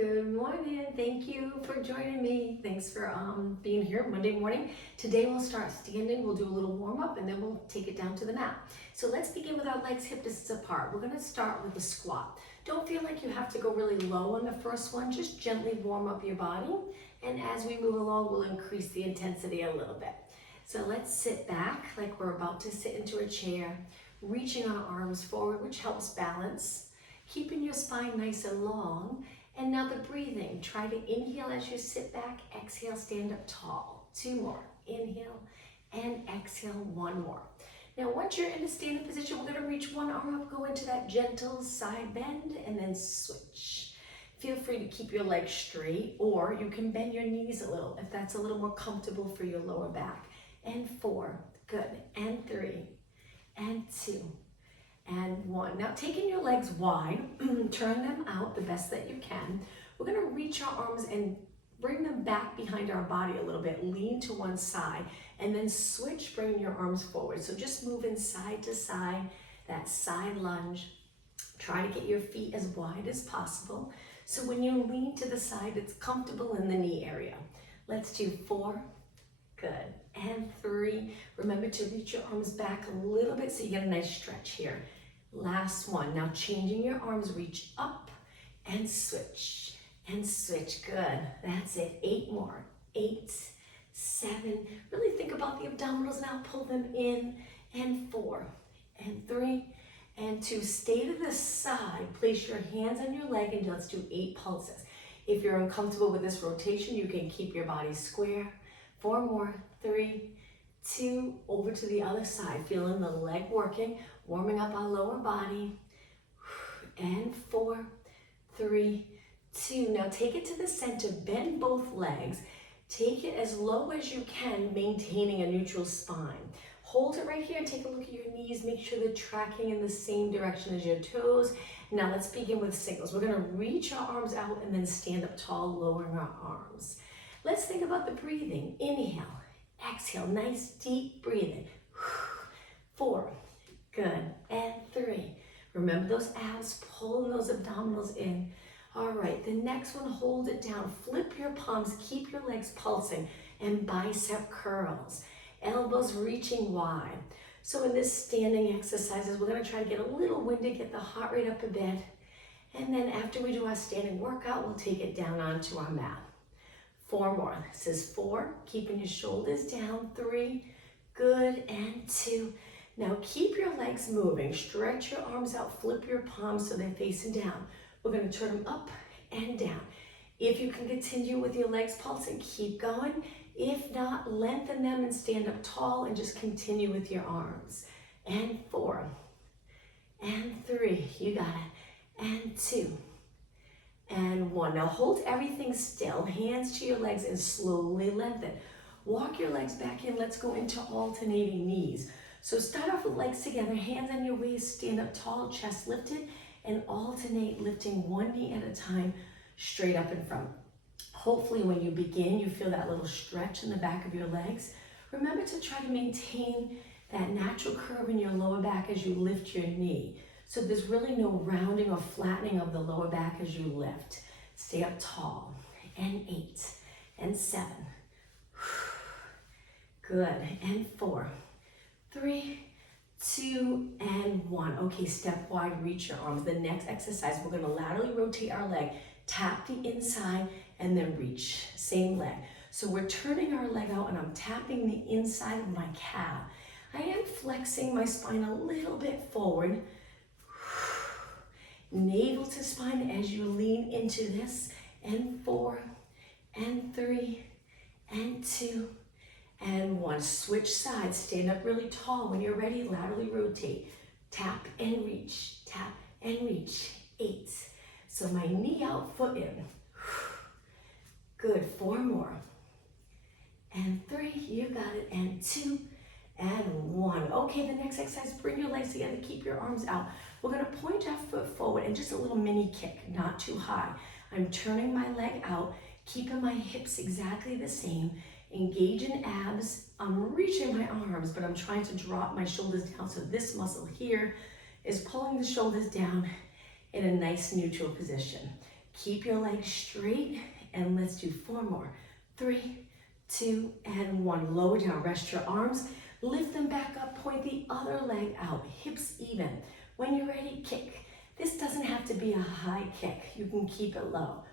Good morning. Thank you for joining me. Thanks for being here Monday morning. Today we'll start standing. We'll do a little warm up and then we'll take it down to the mat. So let's begin with our legs hip distance apart. We're going to start with a squat. Don't feel like you have to go really low on the first one. Just gently warm up your body. And as we move along, we'll increase the intensity a little bit. So let's sit back like we're about to sit into a chair, reaching our arms forward, which helps balance, keeping your spine nice and long. And now the breathing, try to inhale as you sit back, exhale, stand up tall. 2 more, inhale and exhale, 1 more. Now once you're in a standing position, we're gonna reach one arm up, go into that gentle side bend and then switch. Feel free to keep your legs straight or you can bend your knees a little if that's a little more comfortable for your lower back. And 4, good, and 3, and 2. And 1. Now taking your legs wide, turn them out the best that you can. We're gonna reach our arms and bring them back behind our body a little bit, lean to one side, and then switch, bringing your arms forward. So just moving side to side, that side lunge. Try to get your feet as wide as possible. So when you lean to the side, it's comfortable in the knee area. Let's do 4, good, and 3. Remember to reach your arms back a little bit so you get a nice stretch here. Last one. Now changing your arms, reach up and switch, good. That's it. 8 more. 8, 7. Really think about the abdominals now. Pull them in. And 4, and 3, and 2. Stay to the side. Place your hands on your leg and let's do 8 pulses. If you're uncomfortable with this rotation, you can keep your body square. 4 more. 3, 2, over to the other side. Feeling the leg working, warming up our lower body. And 4, 3, 2. Now take it to the center, bend both legs. Take it as low as you can, maintaining a neutral spine. Hold it right here and take a look at your knees. Make sure they're tracking in the same direction as your toes. Now let's begin with singles. We're gonna reach our arms out and then stand up tall, lowering our arms. Let's think about the breathing. Inhale. Exhale, nice deep breathing. 4, good, and 3. Remember those abs, pulling those abdominals in. All right, the next one, hold it down. Flip your palms, keep your legs pulsing, and bicep curls. Elbows reaching wide. So in this standing exercises, we're gonna try to get a little winded, get the heart rate up a bit. And then after we do our standing workout, we'll take it down onto our mat. 4 more. This is 4, keeping your shoulders down. 3, good, and 2. Now keep your legs moving. Stretch your arms out, flip your palms so they're facing down. We're gonna turn them up and down. If you can continue with your legs pulsing, keep going. If not, lengthen them and stand up tall and just continue with your arms. And 4, and 3, you got it, and 2. And 1. Now hold everything still, hands to your legs and slowly lengthen. Walk your legs back in. Let's go into alternating knees. So start off with legs together, hands on your waist, stand up tall, chest lifted, and alternate lifting one knee at a time, straight up in front. Hopefully when you begin, you feel that little stretch in the back of your legs. Remember to try to maintain that natural curve in your lower back as you lift your knee. So there's really no rounding or flattening of the lower back as you lift. Stay up tall. And 8, and 7. Good. And 4, 3, 2, and 1. Okay, step wide, reach your arms. The next exercise, we're gonna laterally rotate our leg, tap the inside, and then reach. Same leg. So we're turning our leg out and I'm tapping the inside of my calf. I am flexing my spine a little bit forward. Navel to spine as you lean into this. And 4, and 3, and 2, and 1. Switch sides, stand up really tall. When you're ready, laterally rotate. Tap and reach, tap and reach. 8. So my knee out, foot in. Good, 4 more. And 3, you got it, and 2, and 1. Okay, the next exercise, bring your legs together, keep your arms out. We're gonna point our foot forward and just a little mini kick, not too high. I'm turning my leg out, keeping my hips exactly the same, engaging abs. I'm reaching my arms, but I'm trying to drop my shoulders down. So this muscle here is pulling the shoulders down in a nice neutral position. Keep your legs straight, and let's do 4 more. 3, 2, and 1. Lower down, rest your arms, lift them back up, point the other leg out, hips even. When you're ready, kick. This doesn't have to be a high kick. You can keep it low.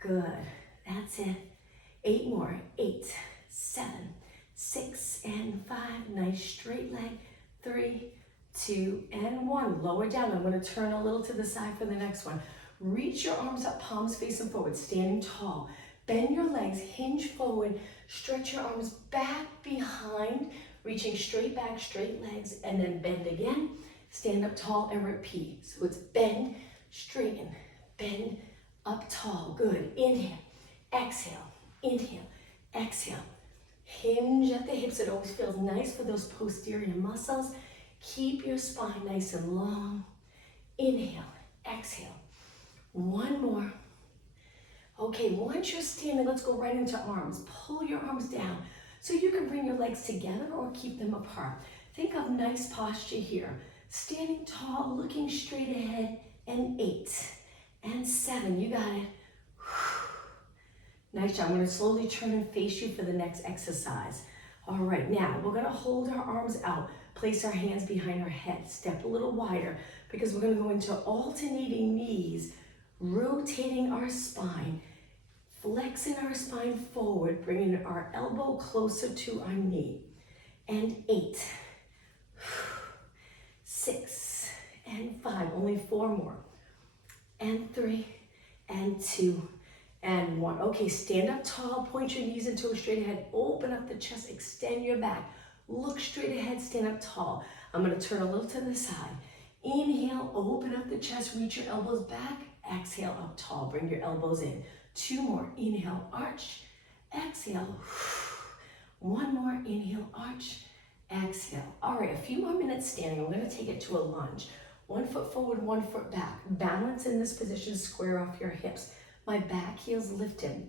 Good, that's it. 8 more, 8, 7, 6, and 5. Nice straight leg. 3, 2, and 1. Lower down. I'm going to turn a little to the side for the next one. Reach your arms up, palms facing forward, standing tall. Bend your legs, hinge forward, stretch your arms back behind, reaching straight back, straight legs, and then bend again. Stand up tall and repeat. So it's bend, straighten, bend, up tall. Good. Inhale, exhale, inhale, exhale. Hinge at the hips. It always feels nice for those posterior muscles. Keep your spine nice and long. Inhale, exhale. 1 more. Okay, once you're standing, let's go right into arms. Pull your arms down so you can bring your legs together or keep them apart. Think of nice posture here. Standing tall, looking straight ahead, and 8, and 7. You got it. Nice job. I'm going to slowly turn and face you for the next exercise. All right, now we're going to hold our arms out, place our hands behind our head, step a little wider because we're going to go into alternating knees, rotating our spine, flexing our spine forward, bringing our elbow closer to our knee. And 8, 6, and 5. Only 4 more. And 3, and 2, and 1. Okay, stand up tall, point your knees into a straight ahead, open up the chest, extend your back, look straight ahead, stand up tall. I'm going to turn a little to the side. Inhale, open up the chest, reach your elbows back, exhale up tall, bring your elbows in. 2 more, inhale, arch, exhale. 1 more, inhale, arch, exhale. All right, a few more minutes standing. I'm going to take it to a lunge. 1 foot forward, 1 foot back. Balance in this position, square off your hips. My back heel's lifted.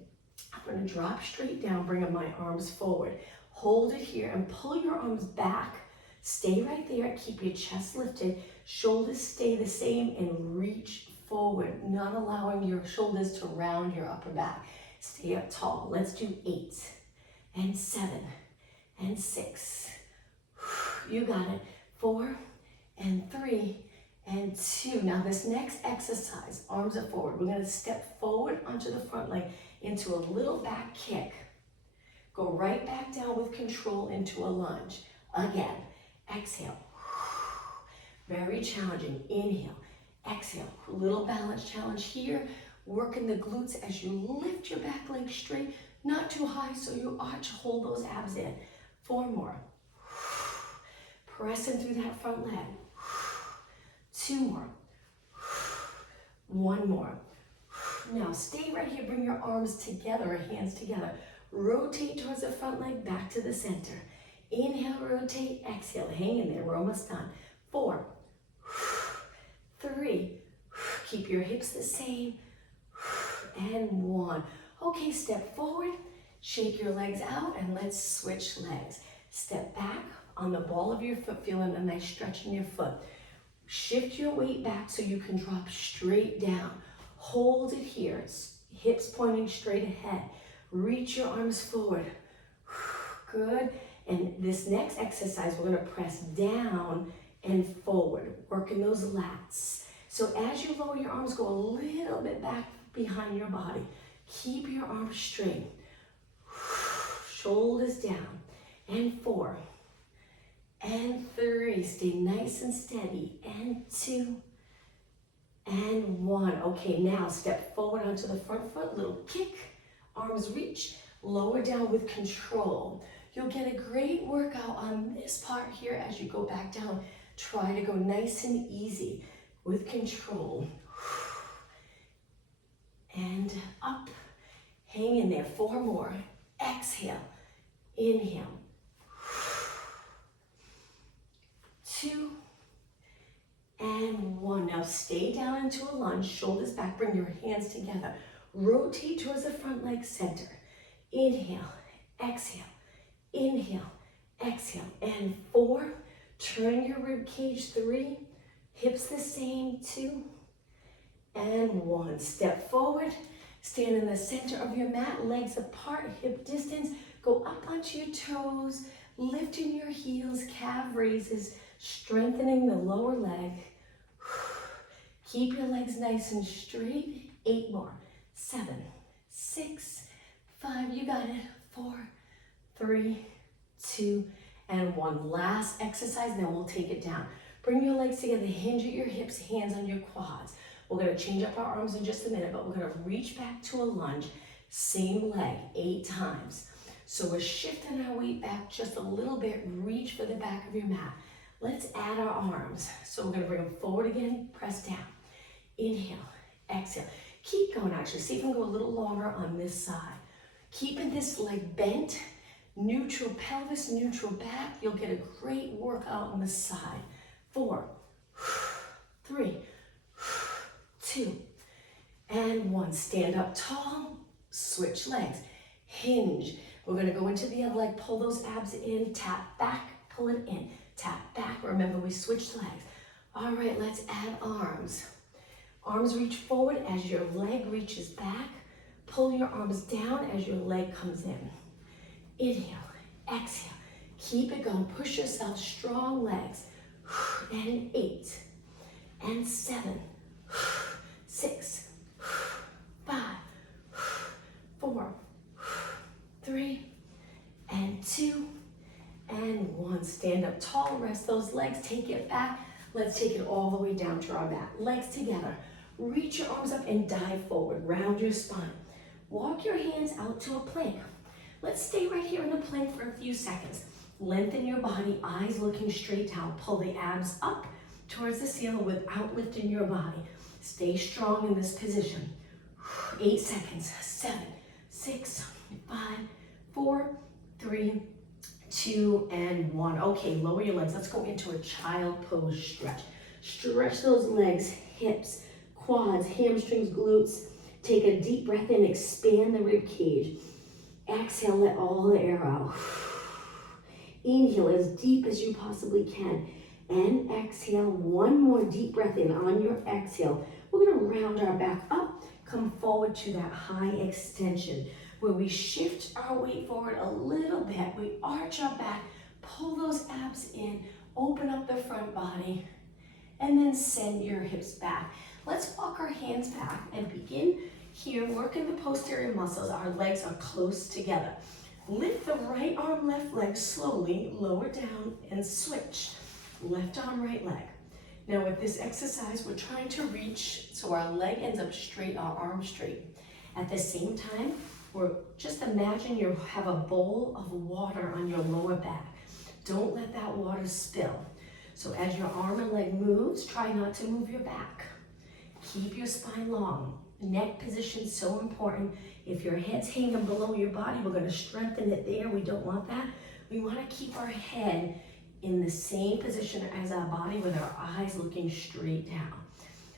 I'm going to drop straight down, bringing my arms forward. Hold it here and pull your arms back. Stay right there, keep your chest lifted. Shoulders stay the same and reach forward, not allowing your shoulders to round your upper back. Stay up tall. Let's do 8, and 7, and 6. You got it. 4, and 3, and 2. Now this next exercise, arms are forward. We're going to step forward onto the front leg into a little back kick. Go right back down with control into a lunge. Again, exhale. Very challenging. Inhale, exhale. A little balance challenge here. Working the glutes as you lift your back leg straight, not too high so you arch, hold those abs in. 4 more. Pressing through that front leg. 2 more. 1 more. Now stay right here, bring your arms together or hands together. Rotate towards the front leg, back to the center. Inhale, rotate, exhale, hang in there, we're almost done. 4, 3, keep your hips the same, and 1. Okay, step forward, shake your legs out, and let's switch legs. Step back on the ball of your foot, feeling a nice stretch in your foot. Shift your weight back so you can drop straight down. Hold it here, hips pointing straight ahead. Reach your arms forward. Good. And this next exercise, we're going to press down and forward, working those lats. So as you lower your arms, go a little bit back behind your body. Keep your arms straight. Shoulders down. And 4. And 3. Stay nice and steady. And 2. And 1. Okay, now step forward onto the front foot. Little kick. Arms reach. Lower down with control. You'll get a great workout on this part here as you go back down. Try to go nice and easy with control. And up. Hang in there. 4 more. Exhale. Inhale. 2. And 1. Now stay down into a lunge. Shoulders back. Bring your hands together. Rotate towards the front leg center. Inhale. Exhale. Inhale, exhale, and 4, turn your rib cage. 3, hips the same. 2, and 1. Step forward, stand in the center of your mat, legs apart, hip distance. Go up onto your toes, lifting your heels, calf raises, strengthening the lower leg. Keep your legs nice and straight. 8 more. 7, 6, 5, you got it. 4, 3, 2, and 1. Last exercise, then we'll take it down. Bring your legs together, hinge at your hips, hands on your quads. We're gonna change up our arms in just a minute, but we're gonna reach back to a lunge, same leg, 8 times. So we're shifting our weight back just a little bit, reach for the back of your mat. Let's add our arms. So we're gonna bring them forward again, press down. Inhale, exhale. Keep going actually, see if we can go a little longer on this side. Keeping this leg bent, neutral pelvis, neutral back. You'll get a great workout on the side. 4, 3, 2, and 1. Stand up tall, switch legs, hinge. We're gonna go into the other leg, pull those abs in, tap back, pull it in, tap back. Remember, we switched legs. All right, let's add arms. Arms reach forward as your leg reaches back. Pull your arms down as your leg comes in. Inhale, exhale. Keep it going. Push yourself, strong legs. And 8, and 7, 6, 5, 4, 3, and 2, and 1. Stand up tall, rest those legs, take it back. Let's take it all the way down to our mat. Legs together. Reach your arms up and dive forward. Round your spine. Walk your hands out to a plank. Let's stay right here in the plank for a few seconds. Lengthen your body, eyes looking straight down. Pull the abs up towards the ceiling without lifting your body. Stay strong in this position. 8 seconds. 7, 6, 5, 4, 3, 2, and 1. Okay, lower your legs. Let's go into a child pose stretch. Stretch those legs, hips, quads, hamstrings, glutes. Take a deep breath in, expand the rib cage. Exhale, let all the air out. Inhale as deep as you possibly can. And exhale, one more deep breath in. On your exhale, we're gonna round our back up, come forward to that high extension, where we shift our weight forward a little bit. We arch our back, pull those abs in, open up the front body, and then send your hips back. Let's walk our hands back and begin here, working the posterior muscles. Our legs are close together. Lift the right arm, left leg slowly, lower down and switch. Left arm, right leg. Now with this exercise, we're trying to reach so our leg ends up straight, our arm straight. At the same time, just imagine you have a bowl of water on your lower back. Don't let that water spill. So as your arm and leg moves, try not to move your back. Keep your spine long. Neck position is so important. If your head's hanging below your body, we're gonna strengthen it there. We don't want that. We wanna keep our head in the same position as our body with our eyes looking straight down.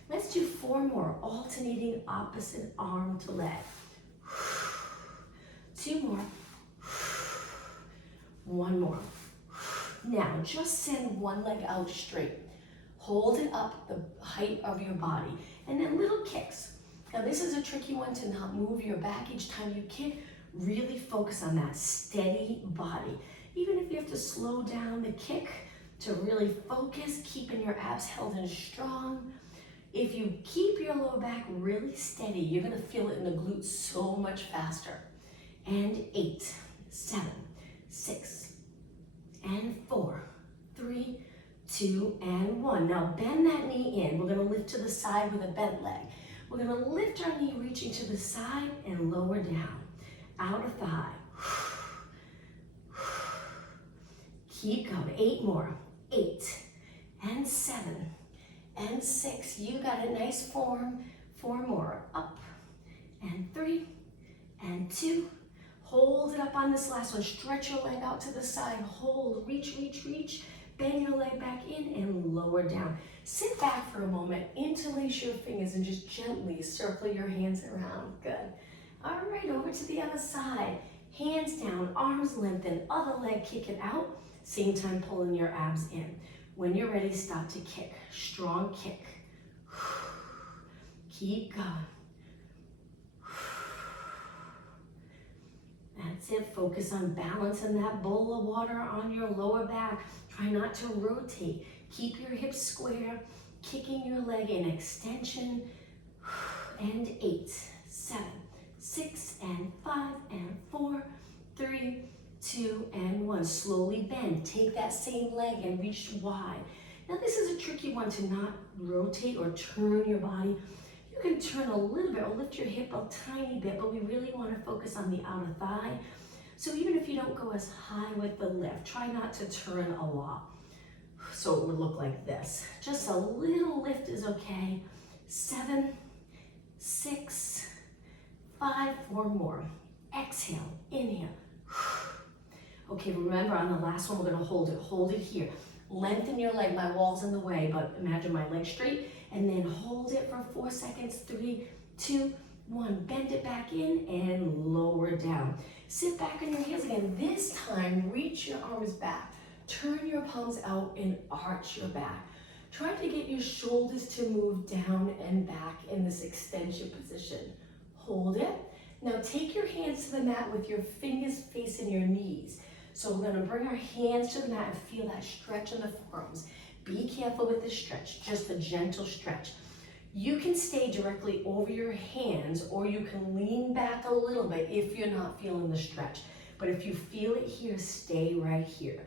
Let's do 4 more, alternating opposite arm to leg. 2 more. 1 more. Now, just send one leg out straight. Hold it up the height of your body. And then little kicks. Now, this is a tricky one to not move your back each time you kick. Really focus on that steady body. Even if you have to slow down the kick to really focus, keeping your abs held in strong. If you keep your lower back really steady, you're gonna feel it in the glutes so much faster. And 8, 7, 6, and 4, 3, 2, and 1. Now bend that knee in. We're gonna lift to the side with a bent leg. We're gonna lift our knee reaching to the side and lower down. Outer thigh. Keep going. 8 more. 8, and 7, and 6. You got a nice form. 4 more. Up, and 3, and 2. Hold it up on this last one. Stretch your leg out to the side. Hold, reach, reach, reach. Bend your leg back in and lower down. Sit back for a moment. Interlace your fingers and just gently circle your hands around. Good. All right, over to the other side. Hands down, arms lengthen, other leg kick it out. Same time pulling your abs in. When you're ready, stop to kick. Strong kick. Keep going. That's it. Focus on balancing that bowl of water on your lower back. Try not to rotate. Keep your hips square, kicking your leg in extension. And 8, 7, 6, and 5, and 4, 3, 2, and 1. Slowly bend. Take that same leg and reach wide. Now this is a tricky one to not rotate or turn your body. You can turn a little bit or lift your hip a tiny bit, but we really want to focus on the outer thigh. So even if you don't go as high with the lift, try not to turn a lot. So it would look like this. Just a little lift is okay. 7, 6, 5, 4 more. Exhale, inhale. Okay, remember on the last one, we're gonna hold it. Hold it here. Lengthen your leg. My wall's in the way, but imagine my leg straight. And then hold it for 4 seconds. 3, 2, 1. Bend it back in and lower down. Sit back on your heels again. This time, reach your arms back. Turn your palms out and arch your back. Try to get your shoulders to move down and back in this extension position. Hold it. Now take your hands to the mat with your fingers facing your knees. So we're gonna bring our hands to the mat and feel that stretch in the forearms. Be careful with this stretch, just a gentle stretch. You can stay directly over your hands or you can lean back a little bit if you're not feeling the stretch. But if you feel it here, stay right here.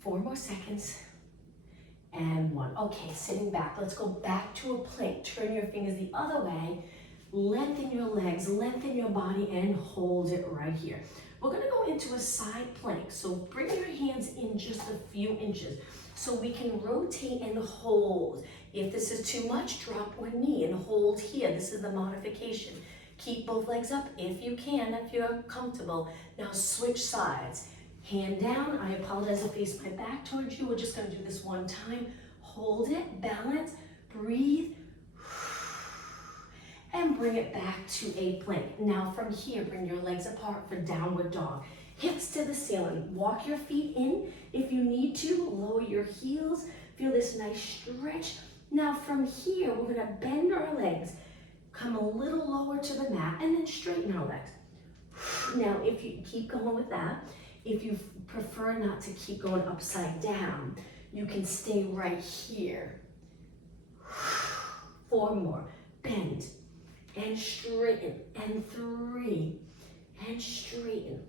4 more seconds. And 1. Okay, sitting back. Let's go back to a plank. Turn your fingers the other way. Lengthen your legs, lengthen your body, and hold it right here. We're gonna go into a side plank. So bring your hands in just a few inches so we can rotate and hold. If this is too much, drop one knee and hold here. This is the modification. Keep both legs up if you can, if you're comfortable. Now switch sides. Hand down. I apologize if I face my back towards you. We're just gonna do this one time. Hold it, balance, breathe, and bring it back to a plank. Now from here, bring your legs apart for downward dog. Hips to the ceiling. Walk your feet in if you need to. Lower your heels. Feel this nice stretch. Now from here, we're gonna bend our legs, come a little lower to the mat, and then straighten our legs. Now if you keep going with that, if you prefer not to keep going upside down, you can stay right here. 4 more. Bend and straighten. And 3 and straighten.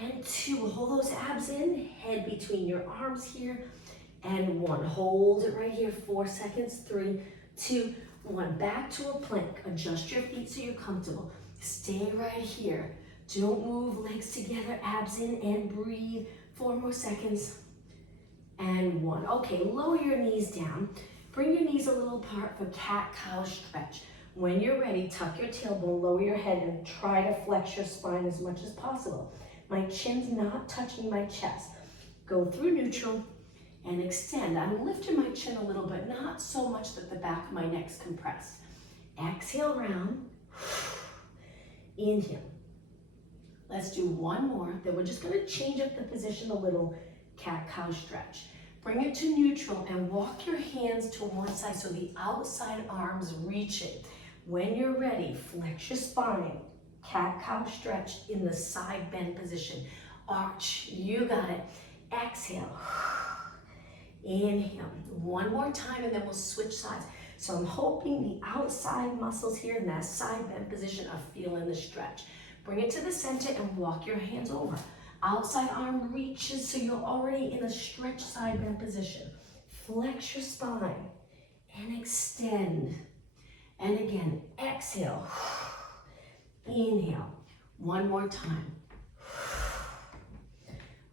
And 2. Hold those abs in. Head between your arms here. And 1. Hold it right here. 4 seconds. 3, 2, 1. Back to a plank. Adjust your feet so you're comfortable. Stay right here. Don't move, legs together, abs in, and breathe. 4 more seconds. And 1. Okay, lower your knees down. Bring your knees a little apart for cat-cow stretch. When you're ready, tuck your tailbone, lower your head, and try to flex your spine as much as possible. My chin's not touching my chest. Go through neutral and extend. I'm lifting my chin a little bit, not so much that the back of my neck's compressed. Exhale, round. Inhale. Let's do 1 more. Then we're just gonna change up the position a little. Cat-cow stretch. Bring it to neutral and walk your hands to one side so the outside arms reach it. When you're ready, flex your spine. Cat-cow stretch in the side bend position. Arch, you got it. Exhale. Inhale. 1 more time and then we'll switch sides. So I'm hoping the outside muscles here in that side bend position are feeling the stretch. Bring it to the center and walk your hands over. Outside arm reaches so you're already in a stretch side bend position. Flex your spine and extend. And again, exhale. Inhale. 1 more time.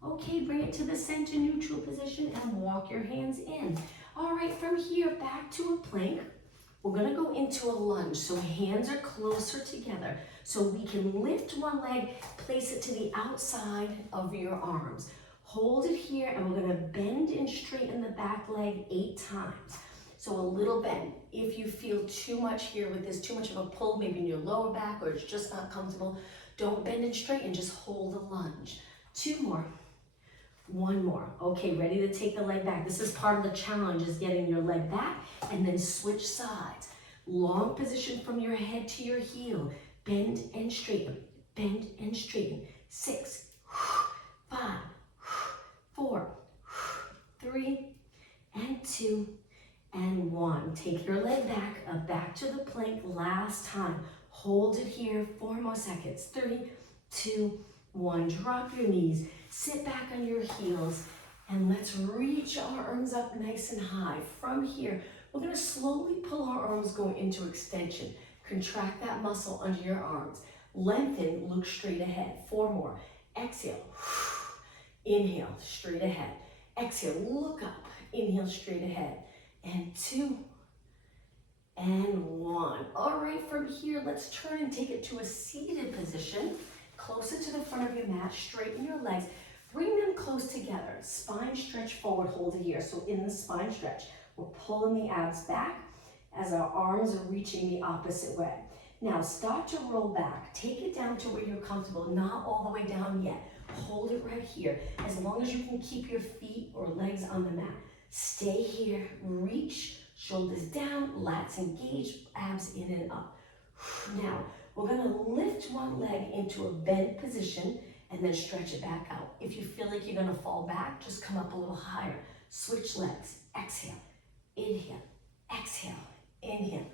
Okay, bring it to the center neutral position and walk your hands in. All right, from here back to a plank. We're gonna go into a lunge, so hands are closer together. So we can lift one leg, place it to the outside of your arms. Hold it here and we're gonna bend and straighten the back leg 8 times. So a little bend. If you feel too much here with this, too much of a pull, maybe in your lower back or it's just not comfortable, don't bend and straighten, just hold the lunge. 2 more. 1 more. Okay, ready to take the leg back. This is part of the challenge, is getting your leg back and then switch sides. Long position from your head to your heel. Bend and straighten. Bend and straighten. 6, 5, 4, 3, and 2, and 1. Take your leg back, back to the plank. Last time. Hold it here. 4 more seconds. 3, 2, 1. Drop your knees. Sit back on your heels. And let's reach our arms up nice and high. From here, we're going to slowly pull our arms going into extension. Contract that muscle under your arms. Lengthen, look straight ahead. 4 more. Exhale. Inhale, straight ahead. Exhale, look up. Inhale, straight ahead. And 2, and 1. All right, from here, let's turn and take it to a seated position. Closer to the front of your mat. Straighten your legs. Bring them close together. Spine stretch forward, hold it here. So in the spine stretch, we're pulling the abs back as our arms are reaching the opposite way. Now start to roll back. Take it down to where you're comfortable, not all the way down yet. Hold it right here. As long as you can keep your feet or legs on the mat. Stay here, reach, shoulders down, lats engaged, abs in and up. Now, we're gonna lift one leg into a bent position and then stretch it back out. If you feel like you're gonna fall back, just come up a little higher. Switch legs. Exhale, inhale, exhale, inhale.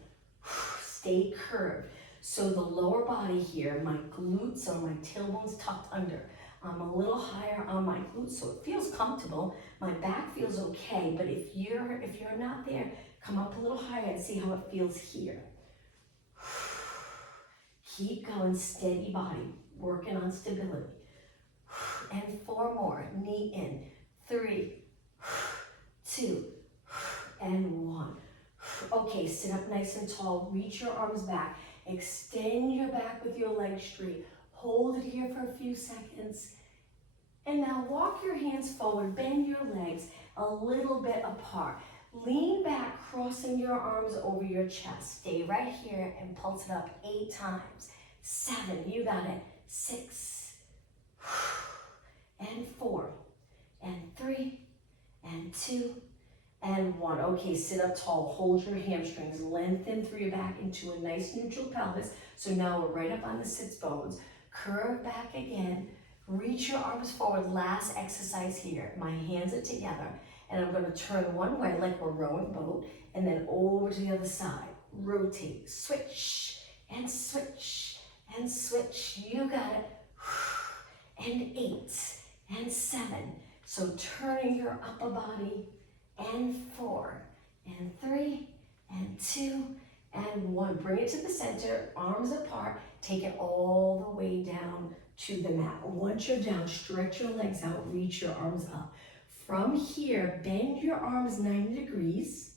Stay curved. So the lower body here, my glutes or my tailbones tucked under. I'm a little higher on my glutes, so it feels comfortable. My back feels okay, but if you're not there, come up a little higher and see how it feels here. Keep going, steady body, working on stability. And 4 more, knee in. 3, 2, and 1. Okay, sit up nice and tall, reach your arms back, extend your back with your legs straight. Hold it here for a few seconds. And now walk your hands forward, bend your legs a little bit apart. Lean back, crossing your arms over your chest. Stay right here and pulse it up 8 times. 7, you got it. 6, and 4, and 3, and 2, and 1. Okay, sit up tall, hold your hamstrings, lengthen through your back into a nice neutral pelvis. So now we're right up on the sits bones. Curve back again, reach your arms forward. Last exercise here. My hands are together, and I'm gonna turn one way like we're rowing a boat, and then over to the other side. Rotate, switch, and switch, and switch. You got it. And 8, and 7. So turning your upper body, and 4, and 3, and 2, and 1. Bring it to the center, arms apart, take it all the way down to the mat. Once you're down, stretch your legs out, reach your arms up. From here, bend your arms 90 degrees,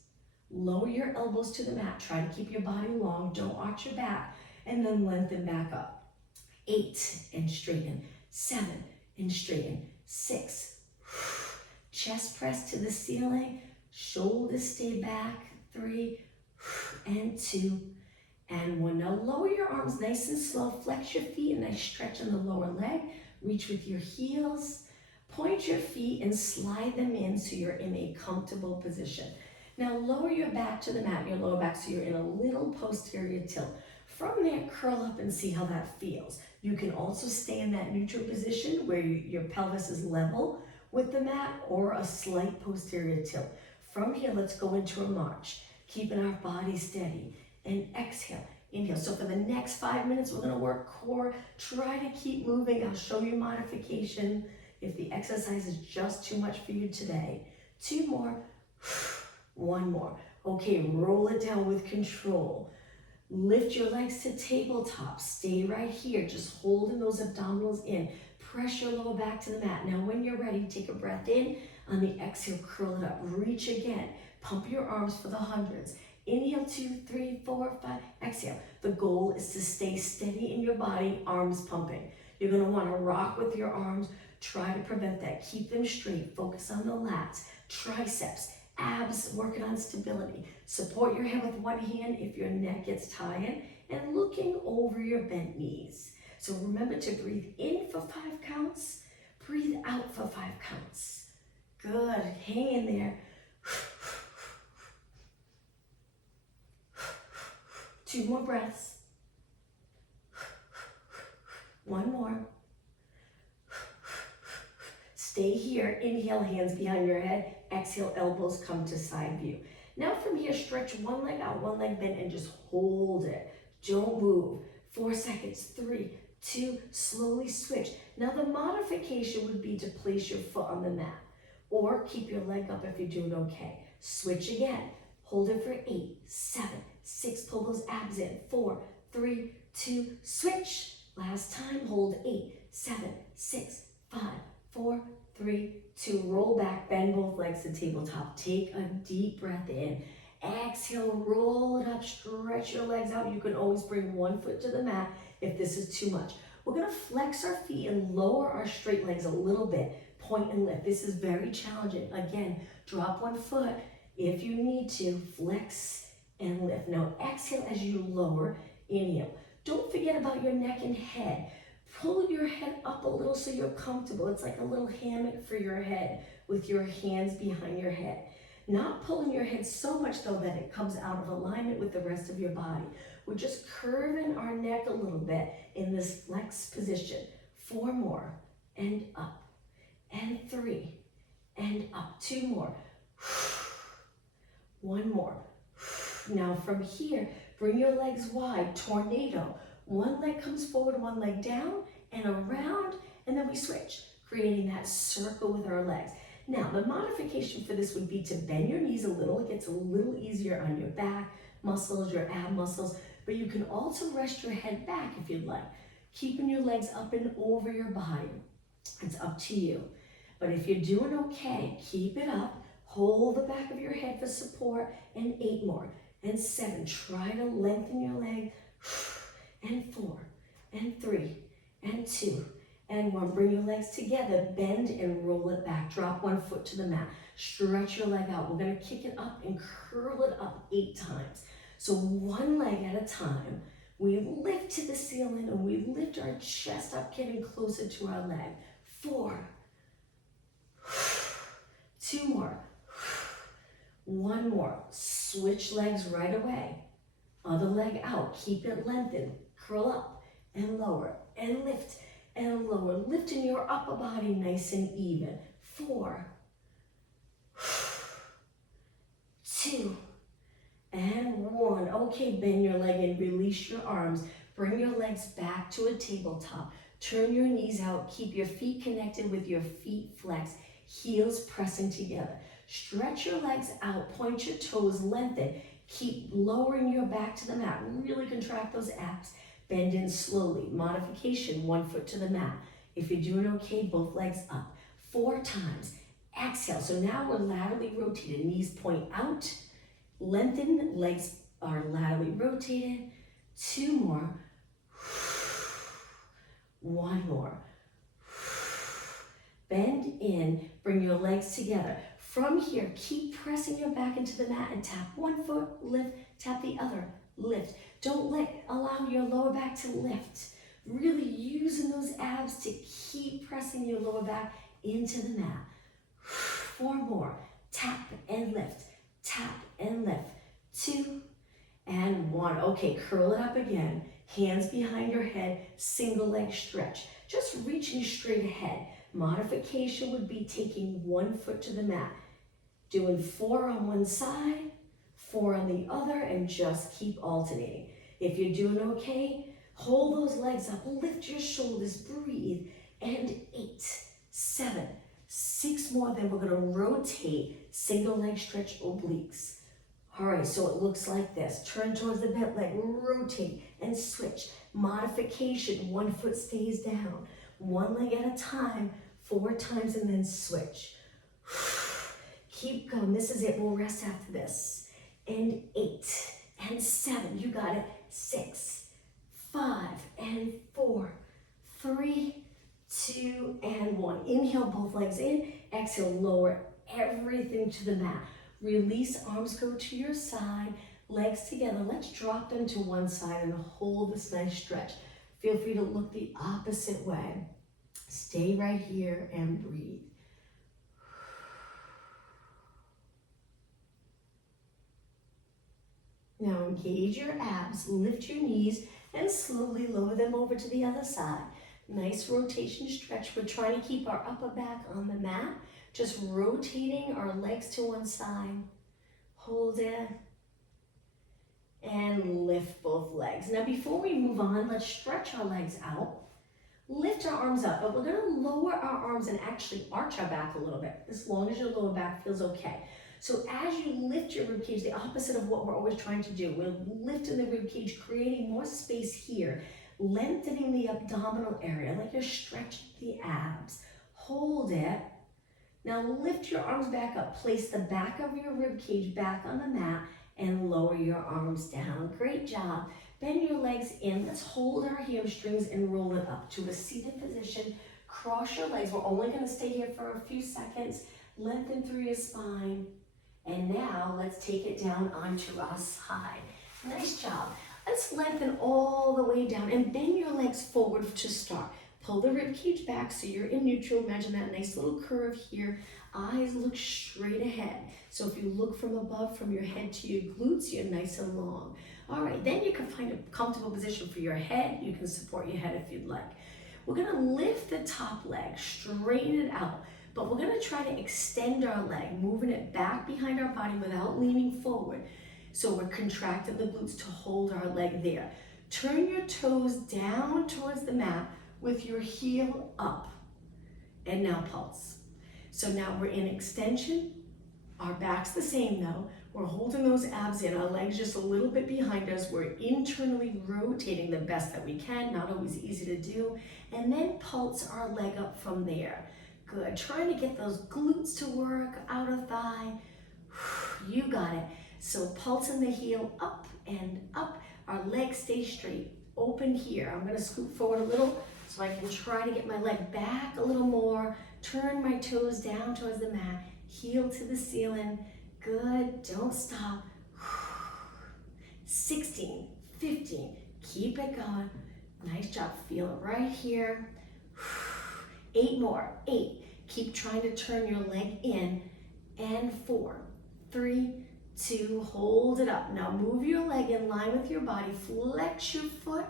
lower your elbows to the mat. Try to keep your body long, don't arch your back, and then lengthen back up. 8, and straighten. 7, and straighten. 6, chest press to the ceiling, shoulders stay back. 3, and 2, and 1. Now lower your arms nice and slow, flex your feet, a nice stretch on the lower leg, reach with your heels, point your feet and slide them in so you're in a comfortable position. Now lower your back to the mat, your lower back, so you're in a little posterior tilt. From there, curl up and see how that feels. You can also stay in that neutral position where your pelvis is level with the mat, or a slight posterior tilt. From here, let's go into a march, keeping our body steady. And exhale, inhale. So for the next 5 minutes, we're gonna work core. Try to keep moving. I'll show you modification if the exercise is just too much for you today. 2 more, 1 more. Okay, roll it down with control. Lift your legs to tabletop. Stay right here, just holding those abdominals in. Press your lower back to the mat. Now when you're ready, take a breath in. On the exhale, curl it up. Reach again. Pump your arms for the hundreds. Inhale, 2, 3, 4, 5. Exhale. The goal is to stay steady in your body, arms pumping. You're gonna wanna rock with your arms. Try to prevent that. Keep them straight. Focus on the lats, triceps, abs, working on stability. Support your head with one hand if your neck gets tired, and looking over your bent knees. So remember to breathe in for 5 counts, breathe out for 5 counts. Good, hang in there. 2 more breaths. One more. Stay here. Inhale, hands behind your head. Exhale, elbows come to side view. Now from here, stretch one leg out, one leg bent, and just hold it. Don't move. 4 seconds. 3, 2, slowly switch. Now the modification would be to place your foot on the mat, or keep your leg up if you're doing okay. Switch again. Hold it for 8, 7, 6, pull those abs in. 4, 3, 2, switch. Last time, hold 8, 7, 6, 5, 4, 3, 2, roll back, bend both legs to tabletop. Take a deep breath in. Exhale, roll it up, stretch your legs out. You can always bring one foot to the mat if this is too much. We're gonna flex our feet and lower our straight legs a little bit. Point and lift. This is very challenging. Again, drop one foot if you need to. Flex and lift. Now exhale as you lower, inhale. Don't forget about your neck and head. Pull your head up a little so you're comfortable. It's like a little hammock for your head with your hands behind your head. Not pulling your head so much though that it comes out of alignment with the rest of your body. We're just curving our neck a little bit in this flex position. 4 more, and up, and 3, and up. 2 more. 1 more. Now from here, bring your legs wide, tornado. One leg comes forward, one leg down, and around, and then we switch, creating that circle with our legs. Now, the modification for this would be to bend your knees a little. It gets a little easier on your back muscles, your ab muscles, but you can also rest your head back if you'd like, keeping your legs up and over your body. It's up to you. But if you're doing okay, keep it up. Hold the back of your head for support, and 8 more, and 7. Try to lengthen your leg, and 4, and 3, and 2, and 1. Bring your legs together, bend and roll it back. Drop one foot to the mat. Stretch your leg out. We're gonna kick it up and curl it up 8 times. So one leg at a time. We lift to the ceiling and we lift our chest up, getting closer to our leg. 4, 2 more, 1 more. Switch legs right away. Other leg out, keep it lengthened. Curl up and lower and lift and lower. Lifting your upper body nice and even. 4, 2, and 1. Okay, bend your leg and release your arms. Bring your legs back to a tabletop. Turn your knees out. Keep your feet connected with your feet flexed. Heels pressing together. Stretch your legs out. Point your toes, lengthen. Keep lowering your back to the mat. Really contract those abs. Bend in slowly. Modification, 1 foot to the mat. If you're doing okay, both legs up. 4 times. Exhale. So now we're laterally rotated. Knees point out. Lengthen. Legs are laterally rotated. 2 more. 1 more. Bend in. Bring your legs together. From here, keep pressing your back into the mat and tap one foot, lift, tap the other, lift. Don't allow your lower back to lift. Really using those abs to keep pressing your lower back into the mat. 4 more. Tap and lift, tap and lift. 2 and 1. Okay, curl it up again. Hands behind your head, single leg stretch. Just reaching straight ahead. Modification would be taking 1 foot to the mat. Doing 4 on one side, 4 on the other, and just keep alternating. If you're doing okay, hold those legs up, lift your shoulders, breathe, and 8, 7, 6 more. Then we're gonna rotate, single leg stretch obliques. All right, so it looks like this. Turn towards the bent leg, rotate, and switch. Modification, 1 foot stays down. 1 leg at a time, 4 times, and then switch. Keep going. This is it. We'll rest after this. And 8 and 7. You got it. 6, 5 and 4, 3, 2 and 1. Inhale, both legs in. Exhale, lower everything to the mat. Release, arms go to your side, legs together. Let's drop them to one side and hold this nice stretch. Feel free to look the opposite way. Stay right here and breathe. Now engage your abs, lift your knees, and slowly lower them over to the other side. Nice rotation stretch. We're trying to keep our upper back on the mat, just rotating our legs to one side. Hold it, and lift both legs. Now before we move on, let's stretch our legs out. Lift our arms up, but we're gonna lower our arms and actually arch our back a little bit, as long as your lower back feels okay. So as you lift your rib cage, the opposite of what we're always trying to do, we're lifting the rib cage, creating more space here, lengthening the abdominal area, like you're stretching the abs. Hold it. Now lift your arms back up, place the back of your rib cage back on the mat, and lower your arms down. Great job. Bend your legs in. Let's hold our hamstrings and roll it up to a seated position. Cross your legs. We're only going to stay here for a few seconds. Lengthen through your spine. And now let's take it down onto our side. Nice job. Let's lengthen all the way down and bend your legs forward to start. Pull the rib cage back so you're in neutral. Imagine that nice little curve here. Eyes look straight ahead. So if you look from above, from your head to your glutes, you're nice and long. All right, then you can find a comfortable position for your head. You can support your head if you'd like. We're gonna lift the top leg, straighten it out, but we're gonna try to extend our leg, moving it back behind our body without leaning forward. So we're contracting the glutes to hold our leg there. Turn your toes down towards the mat with your heel up. And now pulse. So now we're in extension. Our back's the same though. We're holding those abs in, our legs just a little bit behind us. We're internally rotating the best that we can, not always easy to do. And then pulse our leg up from there. Good, trying to get those glutes to work, outer thigh. You got it. So pulsing the heel up and up. Our legs stay straight, open here. I'm gonna scoot forward a little so I can try to get my leg back a little more. Turn my toes down towards the mat, heel to the ceiling. Good, don't stop. 16, 15, keep it going. Nice job, feel it right here. 8 more, 8. Keep trying to turn your leg in. And 4, 3, 2, hold it up. Now move your leg in line with your body, flex your foot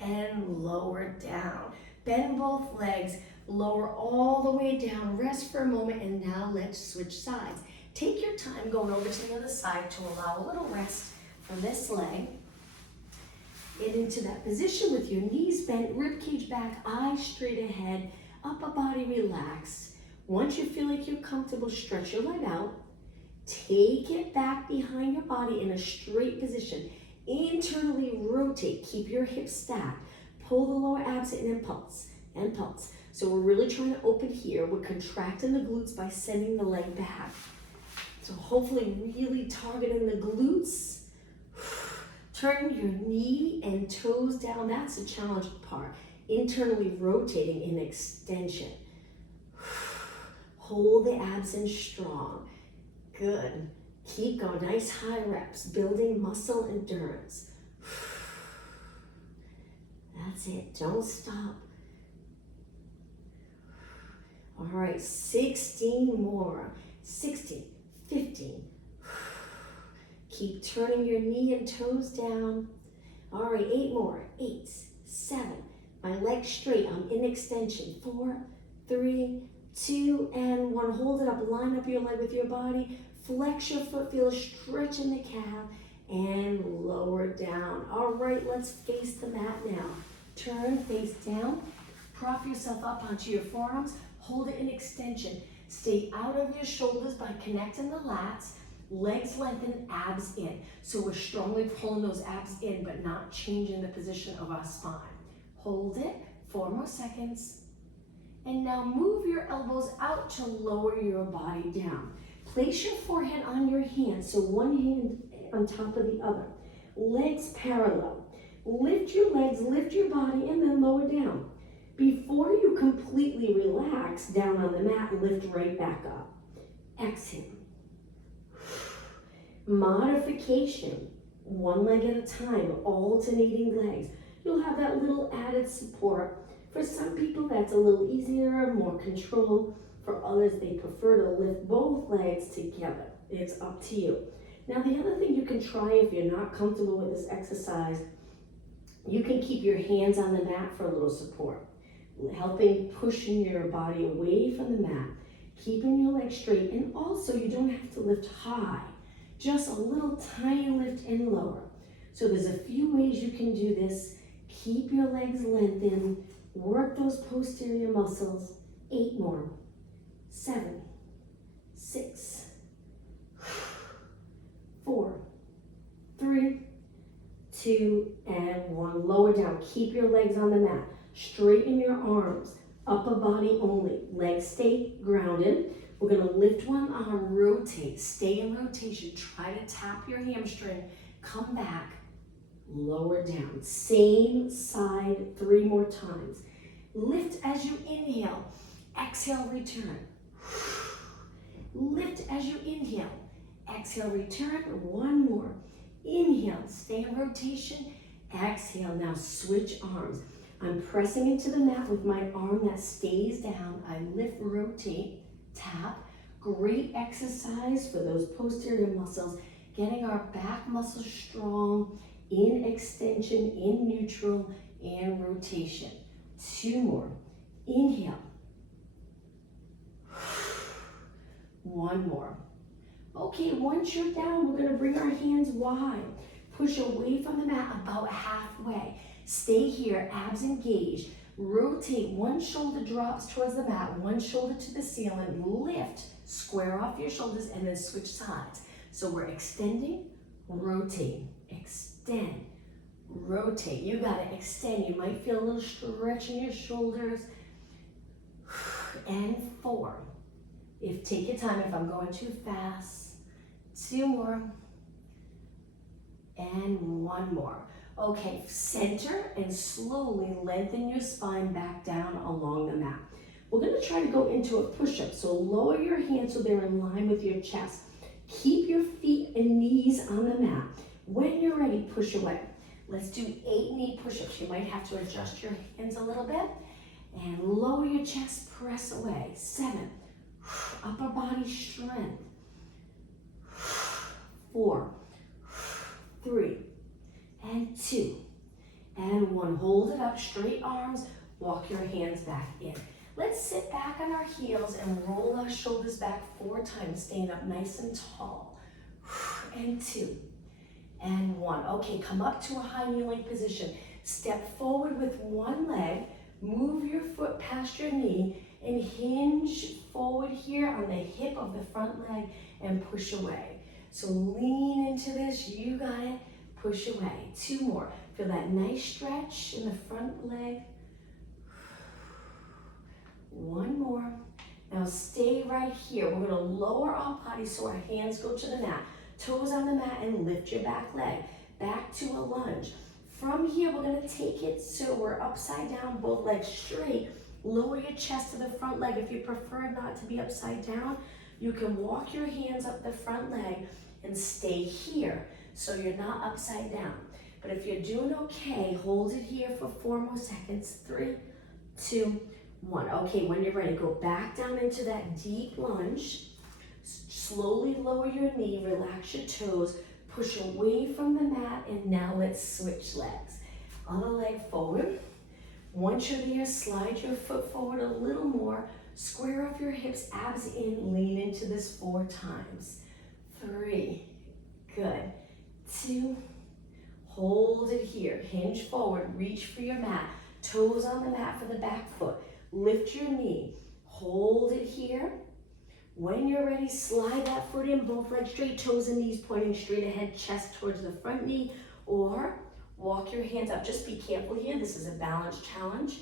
and lower it down. Bend both legs, lower all the way down, rest for a moment, and now let's switch sides. Take your time going over to the other side to allow a little rest for this leg. Get into that position with your knees bent, rib cage back, eyes straight ahead, upper body relaxed. Once you feel like you're comfortable, stretch your leg out. Take it back behind your body in a straight position. Internally rotate, keep your hips stacked. Pull the lower abs in and pulse, and pulse. So we're really trying to open here. We're contracting the glutes by sending the leg back. So hopefully really targeting the glutes. Turn your knee and toes down. That's the challenging part. Internally rotating in extension. Hold the abs in strong. Good. Keep going. Nice high reps. Building muscle endurance. That's it. Don't stop. All right. 16 more. 16. 15. Keep turning your knee and toes down. All right, 8 more. 8, 7. My legs straight. I'm in extension. 4, 3, 2, and 1. Hold it up. Line up your leg with your body. Flex your foot. Feel a stretch in the calf. And lower down. All right, let's face the mat now. Turn face down. Prop yourself up onto your forearms. Hold it in extension. Stay out of your shoulders by connecting the lats. Legs lengthen, abs in. So we're strongly pulling those abs in, but not changing the position of our spine. Hold it, 4 more seconds. And now move your elbows out to lower your body down. Place your forehead on your hands, so one hand on top of the other. Legs parallel. Lift your legs, lift your body, and then lower down. Before you completely relax down on the mat, lift right back up. Exhale. Modification, one leg at a time, alternating legs. You'll have that little added support. For some people, that's a little easier, more control. For others, they prefer to lift both legs together. It's up to you. Now the other thing you can try if you're not comfortable with this exercise, you can keep your hands on the mat for a little support, helping pushing your body away from the mat, keeping your legs straight, and also you don't have to lift high, just a little tiny lift and lower. So there's a few ways you can do this. Keep your legs lengthened, work those posterior muscles. 8 more, 7, 6, 4, 3, 2, and 1. Lower down. Keep your legs on the mat. Straighten your arms. Upper body only. Legs stay grounded. We're going to lift one arm, rotate. Stay in rotation. Try to tap your hamstring. Come back. Lower down. Same side 3 more times. Lift as you inhale. Exhale, return. Lift as you inhale. Exhale, return. 1 more. Inhale, stay in rotation. Exhale, now switch arms. I'm pressing into the mat with my arm that stays down. I lift, rotate, tap. Great exercise for those posterior muscles, getting our back muscles strong in extension, in neutral, and rotation. 2 more. Inhale. 1 more. Okay, once you're down, we're going to bring our hands wide. Push away from the mat about halfway. Stay here, abs engaged. Rotate, one shoulder drops towards the mat, one shoulder to the ceiling. Lift, square off your shoulders, and then switch sides. So we're extending, rotate, extend, rotate. You got to extend. You might feel a little stretch in your shoulders. And 4. Take your time if I'm going too fast. 2 more. And 1 more. Okay, center and slowly lengthen your spine back down along the mat. We're going to try to go into a push-up. So lower your hands so they're in line with your chest. Keep your feet and knees on the mat. When you're ready, push away. Let's do 8 knee push-ups. You might have to adjust your hands a little bit. And lower your chest, press away. 7. Upper body strength. 4, 3, and 2, and 1. Hold it up, straight arms, walk your hands back in. Let's sit back on our heels and roll our shoulders back 4 times, staying up nice and tall. And 2, and 1. Okay, come up to a high kneeling position. Step forward with one leg, move your foot past your knee, and hinge forward here on the hip of the front leg and push away. So lean into this, you got it, push away. 2 more. Feel that nice stretch in the front leg. 1 more. Now stay right here. We're gonna lower our body so our hands go to the mat. Toes on the mat and lift your back leg. Back to a lunge. From here, we're gonna take it so we're upside down, both legs straight. Lower your chest to the front leg. If you prefer not to be upside down, you can walk your hands up the front leg and stay here so you're not upside down. But if you're doing okay, hold it here for 4 more seconds. 3, 2, 1. Okay, when you're ready, go back down into that deep lunge. Slowly lower your knee, relax your toes, push away from the mat, and now let's switch legs. Other leg forward. Once you're there, slide your foot forward a little more, square off your hips, abs in, lean into this 4 times. 3, good. 2, hold it here, hinge forward, reach for your mat, toes on the mat for the back foot, lift your knee, hold it here. When you're ready, slide that foot in, both legs straight, toes and knees pointing straight ahead, chest towards the front knee, or walk your hands up. Just be careful here, this is a balance challenge,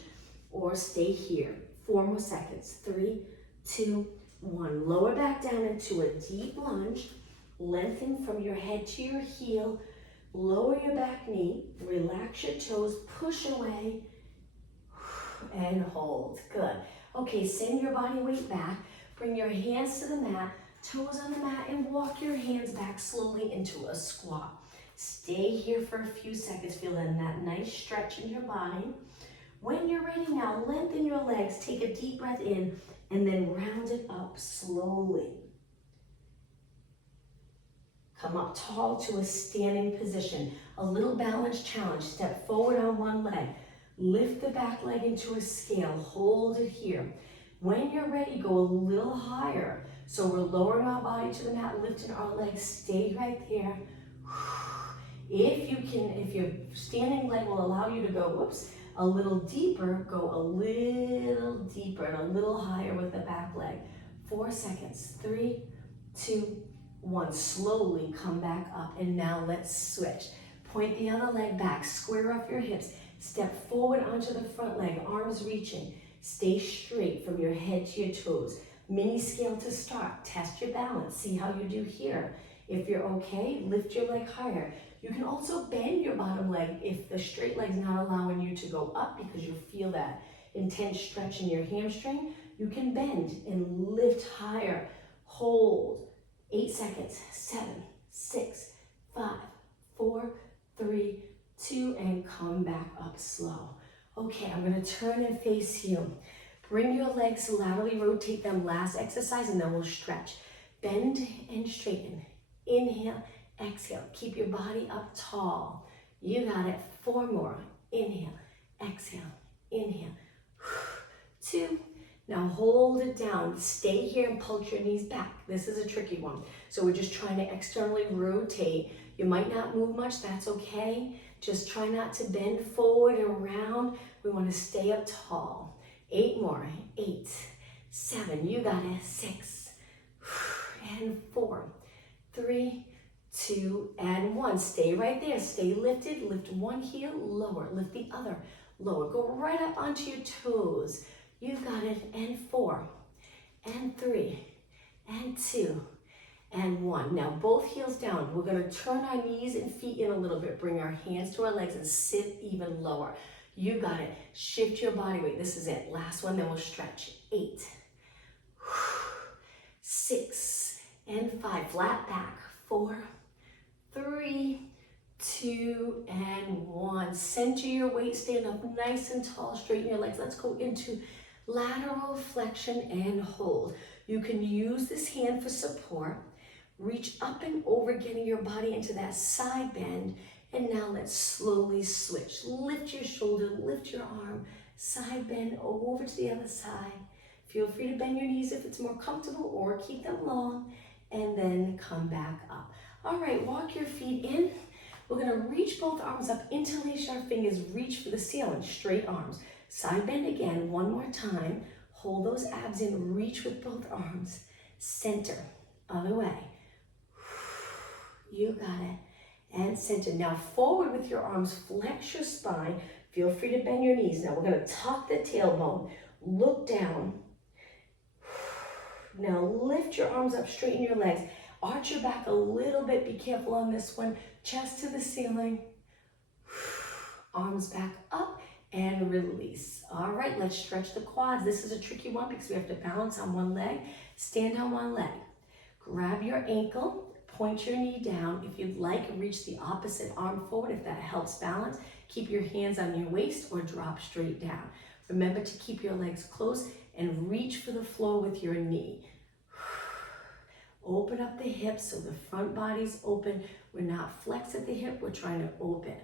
or stay here. 4 more seconds. 3, 2, 1. Lower back down into a deep lunge. Lengthen from your head to your heel. Lower your back knee. Relax your toes. Push away. And hold. Good. Okay, send your body weight back. Bring your hands to the mat. Toes on the mat. And walk your hands back slowly into a squat. Stay here for a few seconds. Feel that nice stretch in your body. When you're ready now, lengthen your legs. Take a deep breath in. And then round it up slowly. Come up tall to a standing position. A little balance challenge. Step forward on one leg. Lift the back leg into a scale. Hold it here. When you're ready, go a little higher. So we're lowering our body to the mat, lifting our legs. Stay right there. If you can, if your standing leg will allow you to go, a little deeper, go a little deeper and a little higher with the back leg. 4 seconds. 3, 2, 1. Slowly come back up, and now let's switch. Point the other leg back, square off your hips. Step forward onto the front leg, arms reaching. Stay straight from your head to your toes. Mini scale to start. Test your balance. See how you do here. If you're okay, lift your leg higher. You can also bend your bottom leg if the straight leg's not allowing you to go up because you feel that intense stretch in your hamstring. You can bend and lift higher. Hold. 8 seconds. 7, 6, 5, 4, 3, 2, and come back up slow. Okay, I'm gonna turn and face you. Bring your legs, laterally rotate them, last exercise, and then we'll stretch. Bend and straighten. Inhale, exhale. Keep your body up tall. You got it. 4 more. Inhale, exhale, inhale. 2. Now hold it down. Stay here and pulse your knees back. This is a tricky one. So we're just trying to externally rotate. You might not move much, that's okay. Just try not to bend forward and around. We want to stay up tall. 8 more. 8, 7, you got it. 6, and 4, 3, 2, and 1. Stay right there. Stay lifted. Lift one heel, lower. Lift the other, lower. Go right up onto your toes. You've got it. And 4, and 3, and 2, and 1. Now both heels down. We're going to turn our knees and feet in a little bit. Bring our hands to our legs and sit even lower. You got it. Shift your body weight. This is it. Last one, then we'll stretch. 8, 6, and 5. Flat back. 4, 3, 2, and 1. Center your weight. Stand up nice and tall. Straighten your legs. Let's go into lateral flexion and hold. You can use this hand for support. Reach up and over, getting your body into that side bend. And now let's slowly switch. Lift your shoulder, lift your arm, side bend over to the other side. Feel free to bend your knees if it's more comfortable or keep them long, and then come back up. All right, walk your feet in. We're gonna reach both arms up, interlace our fingers, reach for the ceiling, straight arms. Side bend again, one more time. Hold those abs in, reach with both arms. Center, other way. You got it. And center. Now forward with your arms, flex your spine. Feel free to bend your knees. Now we're gonna tuck the tailbone, look down. Now lift your arms up, straighten your legs. Arch your back a little bit, be careful on this one. Chest to the ceiling. Arms back up and release. All right, let's stretch the quads. This is a tricky one because we have to balance on one leg. Stand on one leg. Grab your ankle, point your knee down. If you'd like, reach the opposite arm forward if that helps balance. Keep your hands on your waist or drop straight down. Remember to keep your legs close and reach for the floor with your knee. Open up the hips so the front body's open. We're not flexed at the hip, we're trying to open.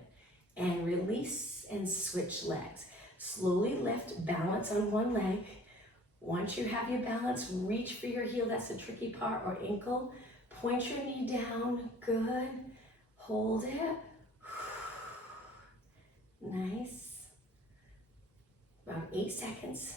And release and switch legs. Slowly lift, balance on one leg. Once you have your balance, reach for your heel, that's the tricky part, or ankle. Point your knee down, good. Hold it. Nice. About 8 seconds.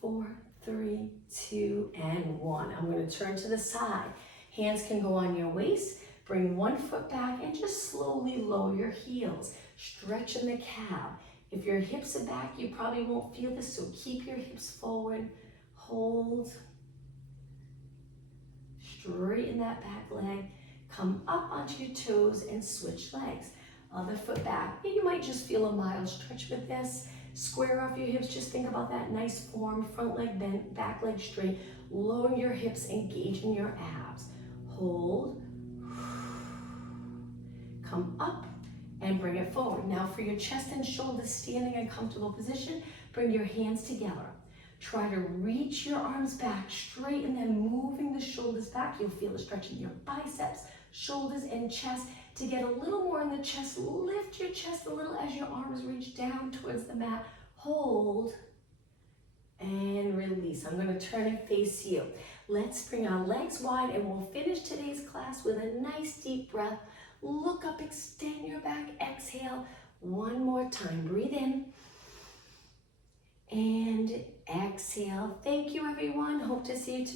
4, 3, 2, and 1. I'm going to turn to the side. Hands can go on your waist. Bring one foot back and just slowly lower your heels. Stretch in the calf. If your hips are back, you probably won't feel this, so keep your hips forward. Hold. Straighten that back leg. Come up onto your toes and switch legs. Other foot back. And you might just feel a mild stretch with this. Square off your hips. Just think about that nice form. Front leg bent, back leg straight. Lower your hips, engaging your abs. Hold. Come up and bring it forward. Now for your chest and shoulders, standing in comfortable position, bring your hands together. Try to reach your arms back straight and then moving the shoulders back. You'll feel a stretch in your biceps, shoulders, and chest. To get a little more in the chest, lift your chest a little as your arms reach down towards the mat. Hold and release. I'm going to turn and face you. Let's bring our legs wide and we'll finish today's class with a nice deep breath. Look up, extend your back, exhale. One more time, breathe in and exhale. Thank you, everyone. Hope to see you tomorrow.